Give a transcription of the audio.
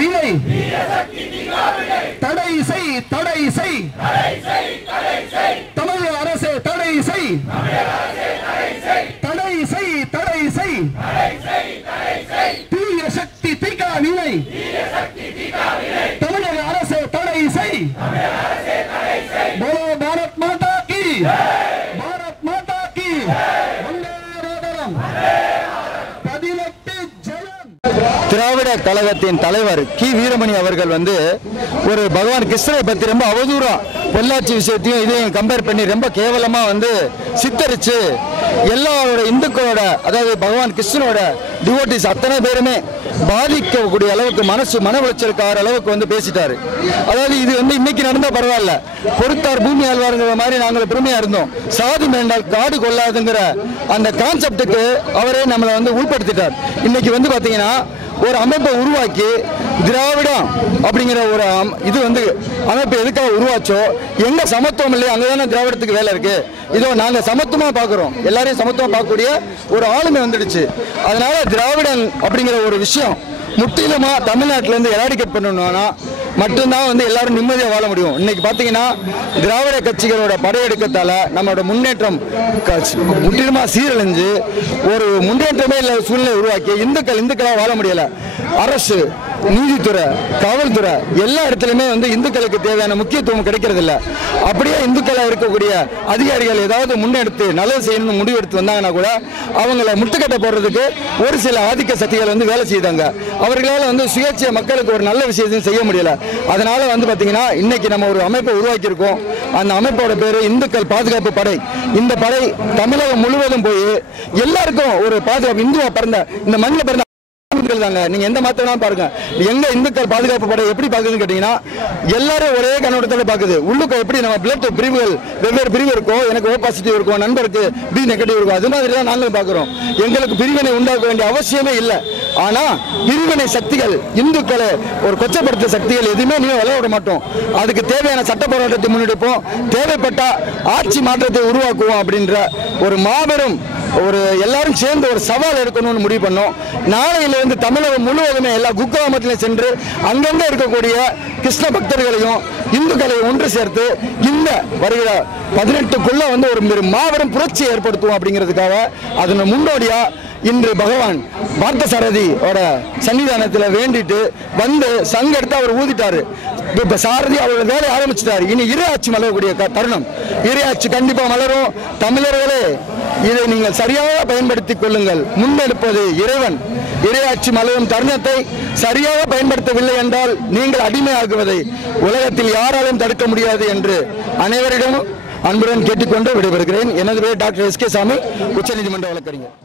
வினை தடை செய் தடை செய் தமிழக அரசு தடை செய் தடை செய் தடை செய் தீய சக்தி தீக்கா வினை தமிழக அரசு தடை செய் திராவிட கழகத்தின் தலைவர் கி. வீரமணி அவர்கள் வந்து ஒரு பகவான் கிருஷ்ணரை பத்தி ரொம்ப அவதூறம் பொள்ளாச்சி விஷயத்தையும் இதையும் கம்பேர் பண்ணி ரொம்ப கேவலமா வந்து சித்தரிச்சு எல்லாரோட இந்துக்களோட அதாவது பகவான் கிருஷ்ணனோட டிவோட்டிஸ் அத்தனை பேருமே பாதிக்கக்கூடிய அளவுக்கு மனசு மன உளைச்சலுக்கு ஆகிற அளவுக்கு வந்து பேசிட்டாரு. அதாவது இது வந்து இன்னைக்கு நடந்தா பரவாயில்ல. பொறுத்தார் பூமி ஆழ்வாருங்கிற மாதிரி நாங்கள் பெருமையாக இருந்தோம். சாதி மேண்டால் காடு கொள்ளாதுங்கிற அந்த கான்செப்டுக்கு அவரே நம்மளை வந்து உள்படுத்திட்டார். இன்னைக்கு வந்து பார்த்தீங்கன்னா ஒரு அமைப்பை உருவாக்கி திராவிடம் அப்படிங்கிற ஒரு அம்- இது வந்து அமைப்பு எதுக்காக உருவாச்சோ எங்கே சமத்துவம் இல்லையோ அங்கதானே திராவிடத்துக்கு வேலை இருக்குது இதோ நாங்கள் சமத்துவமாக பார்க்குறோம். எல்லாரையும் சமத்துவம் பார்க்கக்கூடிய ஒரு ஆளுமை வந்துடுச்சு. அதனால் திராவிடன் அப்படிங்கிற ஒரு விஷயம் முற்றிலுமா தமிழ்நாட்டிலேருந்து எராடிகேட் பண்ணணும்னா மட்டும்தான் வந்து எல்லாரும் நிம்மதியாக வாழ முடியும். இன்னைக்கு பார்த்தீங்கன்னா திராவிட கட்சிகளோட படையெடுக்கத்தால் நம்மளோட முன்னேற்றம் முற்றிலுமாக சீரழிஞ்சு ஒரு முன்னேற்றமே இல்லை சூழ்நிலை உருவாக்கி இந்துக்கள் இந்துக்களாக வாழ முடியலை. அரசு நீதித்துறை காவல்துறை எல்லா இடத்துலையுமே வந்து இந்துக்களுக்கு தேவையான முக்கியத்துவம் கிடைக்கிறதில்ல. அப்படியே இந்துக்களாக இருக்கக்கூடிய அதிகாரிகள் ஏதாவது முன்னெடுத்து நல்லது செய்யணும்னு முடிவெடுத்து வந்தாங்கன்னா கூட அவங்கள முட்டுக்கட்டை போடுறதுக்கு ஒரு சில ஆதிக்க சக்திகள் வந்து வேலை செய்தாங்க. அவர்களால் வந்து சுயேட்சை மக்களுக்கு ஒரு நல்ல விஷயத்தையும் செய்ய முடியல. அதனால வந்து பார்த்தீங்கன்னா இன்னைக்கு நம்ம ஒரு அமைப்பை உருவாக்கியிருக்கோம். அந்த அமைப்போட பேர் இந்துக்கள் பாதுகாப்பு படை. இந்த படை தமிழகம் முழுவதும் போய் எல்லாருக்கும் ஒரு பாதுகாப்பு இந்துவா பிறந்த இந்த மண்ணில் பிறந்த தாங்க நீங்க எந்த மாத்தம் பாருங்க. எங்க இந்துக்கள் பாதுகாப்பு படை எப்படி பாக்குதுன்னு கேட்டீங்கன்னா எல்லாரும் ஒரே கண்ணோட்டத்தோட பாக்குது உள்ளுக்கு எப்படி நம்ம பிளட் பிரிவுகள் வெவ்வேறு பிரிவு இருக்கும் எனக்கு ஓ பாசிட்டிவ் இருக்கும் நண்பருக்கு பி நெகட்டிவ் இருக்கும் அது மாதிரி தான் நாங்களும் பாக்குறோம் எங்களுக்கு பிரிவினை உண்டாக்க வேண்டிய அவசியமே இல்லை. ஆனா பிரிவினை சக்திகள் இந்துக்களை ஒரு கொச்சப்படுத்த சக்திகள் எதுவுமே நீங்க விளையாட மாட்டோம். அதுக்கு தேவையான சட்ட போராட்டத்தை முன்னெடுப்போம். தேவைப்பட்ட ஆட்சி மாற்றத்தை உருவாக்குவோம் அப்படின்ற ஒரு மாபெரும் ஒரு எல்லாரும் சேர்ந்து ஒரு சவால் எடுக்கணும்னு முடிவு பண்ணோம். நாளையிலிருந்து தமிழகம் முழுவதுமே எல்லா குக்கிராமத்திலையும் சென்று அங்கங்கே இருக்கக்கூடிய கிருஷ்ண பக்தர்களையும் இந்துக்களையும் ஒன்று சேர்த்து இந்த வருகிற பதினெட்டுக்குள்ள வந்து ஒரு மாபெரும் புரட்சியை ஏற்படுத்துவோம் அப்படிங்கிறதுக்காக அதன் முன்னோடியாக இன்று பகவான் பார்த்த சாரதியோட சன்னிதானத்தில் வேண்டிட்டு வந்து சங்க எடுத்து அவர் ஊதிட்டாரு. இப்ப- சாரதி அவரோட வேலையை ஆரம்பிச்சிட்டாரு. இனி இறையாட்சி மலரக்கூடிய தருணம். இறையாட்சி கண்டிப்பா மலரும். தமிழர்களே இதை நீங்கள் சரியாக பயன்படுத்திக் கொள்ளுங்கள். முன்னெடுப்பது இறைவன். இறையாட்சி மலரும் தருணத்தை சரியாக பயன்படுத்தவில்லை என்றால் நீங்கள் அடிமையாகுவதை உலகத்தில் யாராலும் தடுக்க முடியாது என்று அனைவரிடமும் அன்புடன் கேட்டுக்கொண்டு விடைபெறுகிறேன். எனது பேர் டாக்டர் எஸ் கே சாமி. உச்சநீதிமன்ற வழக்கறிஞர்.